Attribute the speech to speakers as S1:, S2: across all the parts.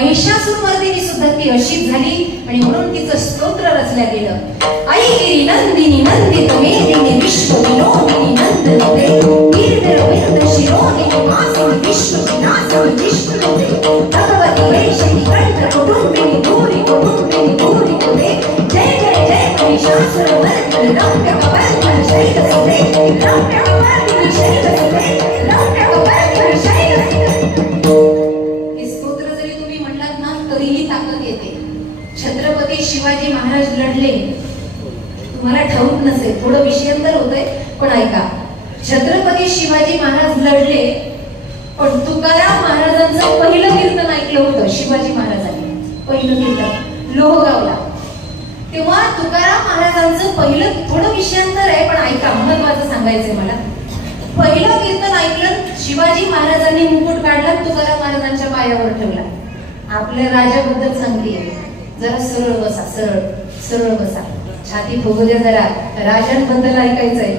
S1: महिषासुरमर्दिनी सुद्धा ती अशीच झाली आणि म्हणून तिचं स्तोत्र रचल्या गेलं. आई गिरी नंदिनी नंदित मेदिनी विश्व विनोदिनी थोडं विषयांतर होतंय पण ऐका. छत्रपती शिवाजी महाराज लढले पण तुकाराम महाराजांचं पहिलं कीर्तन ऐकलं होतं शिवाजी महाराजांनी. पहिलं कीर्तन लोहगावला. तेव्हा तुकाराम महाराजांचं पहिलं थोडं विषयांतर आहे पण ऐका महत्वाचं सांगायचंय मला. पहिलं कीर्तन ऐकलं शिवाजी महाराजांनी मुकुट काढला तुकाराम महाराजांच्या पायावर ठेवला. आपल्या राजाबद्दल सांगते. जरा सरळ बसा सरळ सरळ बसा. छाती फुगवल्या द्या जरा. राजांबद्दल ऐकायचंय.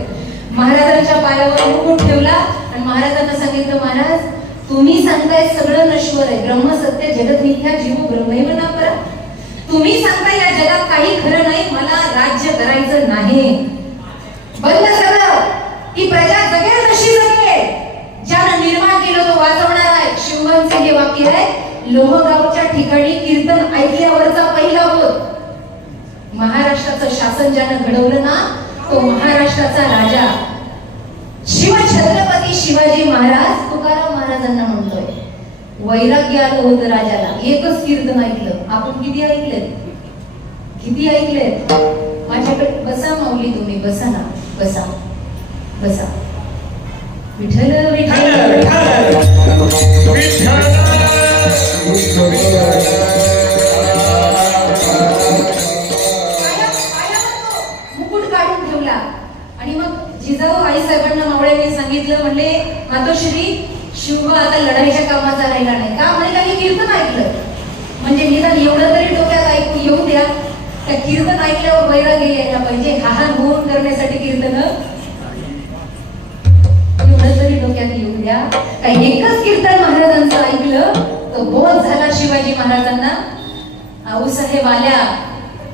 S1: महाराजांच्या पायावर मुकुट ठेवला आणि महाराजांना सांगितलं महाराज तुम्ही सांगताय सगळं नश्वर आहे. ब्रह्म सत्य जगत मिथ्या जीव ब्रह्मैव ना तुम्ही सांगताय या जगात काही खरं नाही मला राज्य करायचं नाही. बंद सगळं ही प्रजा जगेल तशी जगेल ज्यानं निर्माण केलं तो वाचवणार आहे शिवबांचे हे वाक्य आहे लोहगावच्या ठिकाणी कीर्तन ऐकल्यावरचा पहिला बोध महाराष्ट्राचं शासन ज्यानं घडवलं ना तो महाराष्ट्राचा राजा. शिव छत्रपती शिवाजी महाराज तुकाराम महाराजांना म्हणतोय. वैराग्य आलं होतं राजाला. एकच कीर्तन ऐकलं. आपण किती ऐकले किती ऐकले माझ्याकडे बसा माऊली तुम्ही बसा ना. बसा. बसा. विठ्ठल श्री शिव आता लढाईच्या कामाचा राहिला नाही. का? म्हणे त्यांनी कीर्तन ऐकलं. म्हणजे निदान एवढं तरी डोक्यात ऐकू येऊ द्या. त्या कीर्तन ऐकल्यावर वैराग्य यायला पाहिजे. हाहान होऊन करण्यासाठी कीर्तन. एवढं तरी डोक्यात येऊ द्या. काही एकच कीर्तन महाराजांचं ऐकलं तर बोध झाला शिवाजी महाराजांना. आऊसाहेब आल्या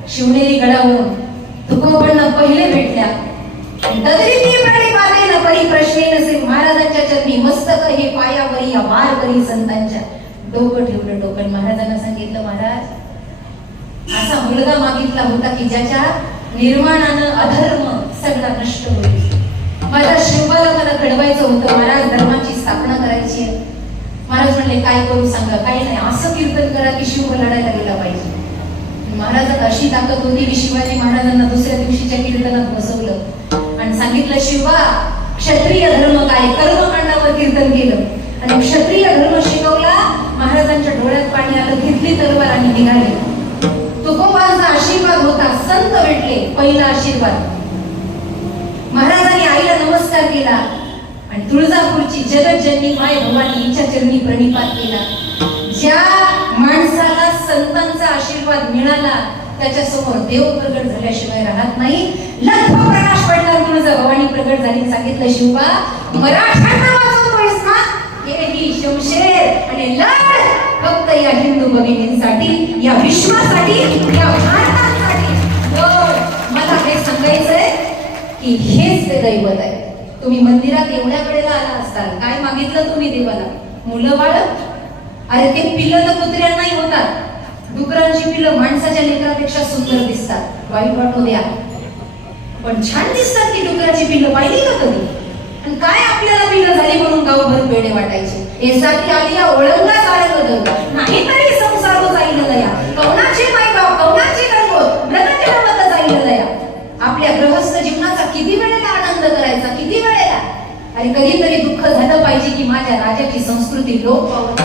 S1: शिवनेरी गडावरून. तुकोबांना पहिले भेटल्या. तरी ती प्रणिपाते न परी मस्तक हे पायावरी अमारवरी संतांच्या. डोकं ठेवलं डोकं. महाराजांना सांगितलं महाराज असा मुलगा मागितला होता की ज्याच्या निर्माणानं अधर्म सगळा नष्ट होईल. माझ्या शिवबाला मला घडवायचं होतं. महाराज धर्माची स्थापना करायची आहे. महाराज म्हणले काय करू सांगा? काही नाही. असं कीर्तन करा की शिव लढायला गेला पाहिजे. महाराजात अशी ताकद होती की शिवाजी महाराजांना दुसऱ्या दिवशीच्या कीर्तनात बसवलं. आणि सांगितलं शिवा क्षत्रिय धर्म काय? कर्मकांडावर कीर्तन केलं. आणि क्षत्रिय धर्म शिकवला महाराजांच्या डोळ्यात पाणी आलं घेतली तलवार आणि निघाली. तुकोबांचा आशीर्वाद होता संत भेटले पहिला आशीर्वाद. महाराजांनी आईला नमस्कार केला आणि तुळजापूरची जगतजननी माय भवानी हिच्या चरणी प्रणिपात केला. ज्या माणसाला संतांचा आशीर्वाद मिळाला त्याच्यासमोर देव प्रगट झाल्याशिवाय राहत नाही. लख प्रकाश पडला तुळजा भवानी प्रगट झाली सांगितलं शिवबा मराठा वाचवतोयस ना हे ही शमशेर आणि लढ फक्त या हिंदू भगिनींसाठी या विश्वासाठी या भारतासाठी. मला हे सांगायचंय की हेच ते दैवत आहे. तुम्ही मंदिरात एवढ्या वेळेला आला असताल काय मागितलं तुम्ही देवाला? मुलं बाळ? अरे ते पिल्लं तर कुत्र्यांनाही होतात. डुकरांची पिल्लं माणसाच्या लेकरापेक्षा सुंदर दिसतात. वाईट वाटू द्या. पण छान दिसतात ती डुकराची पिल्लं पाहिली का कधी? आणि काय आपल्याला पिल्लं झाली म्हणून गावभर पेढे वाटायचे? एसाठी आली या ओळंगा सारं नाही तरी संसार जाईल लया. कवनाचे मायबाप कवनाची गणगोत मृगाचे नवत जाईल लया. आपल्या गृहस्थ जीवनाचा किती वेळेला आनंद करायचा? किती वेळेला? आणि कधीतरी दुःख झालं पाहिजे की माझ्या राजाची संस्कृती लोप पावत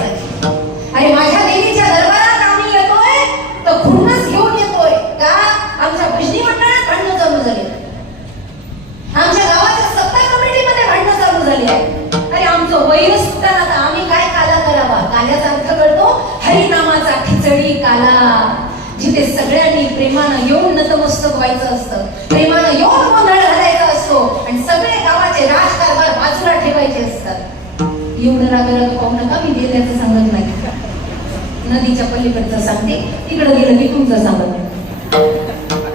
S1: प्रेमानं येऊन नतमस्तक व्हायचं असतं. प्रेमानं येऊन गोंधळ घालायचा असतो. आणि सगळे गावाचे राजकारभार बाजूला ठेवायचे असतात. एवढं रागाला पाहू नका मी गेल्याचं सांगत नाही. नदीच्या पलीकडचं सांगते तिकडं गेलं की तुमचं सांगत.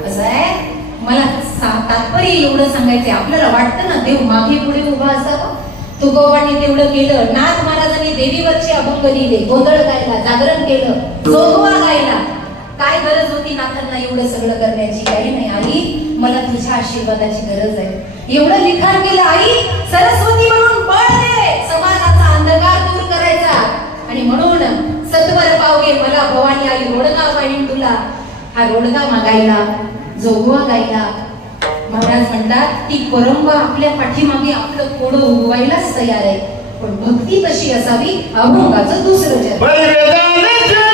S1: कसं आहे? मला सा- तात्पर्य एवढं सांगायचंय. आपल्याला वाटतं ना देव मागे पुढे उभा असावा. तुकोबांनी तेवढं केलं नाथ महाराजांनी देवीवरचे अभंग लिहिले गोंधळ गायला जागरण केलं जोगवा गायला. काय गरज होती नाथांना एवढं सगळं करण्याची? काही नाही आई. मला तुझ्या आशीर्वादाची गरज आहे. एवढं लिखाण केलं आई. सरस्वती म्हणून बळ दे. समाजाचा अंधकार दूर करायचा. आणि म्हणून सत्वर पावगे मला भवानी आई रोडगाव पाहिजे तुला. हा रोडगा मागायला जोगवा गायला. महाराज म्हणतात ती परंबा आपल्या पाठीमागे आपलं कोडं उगवायलाच तयार आहे. पण भक्ती कशी असावी? अभंगाचं दुसरं जग.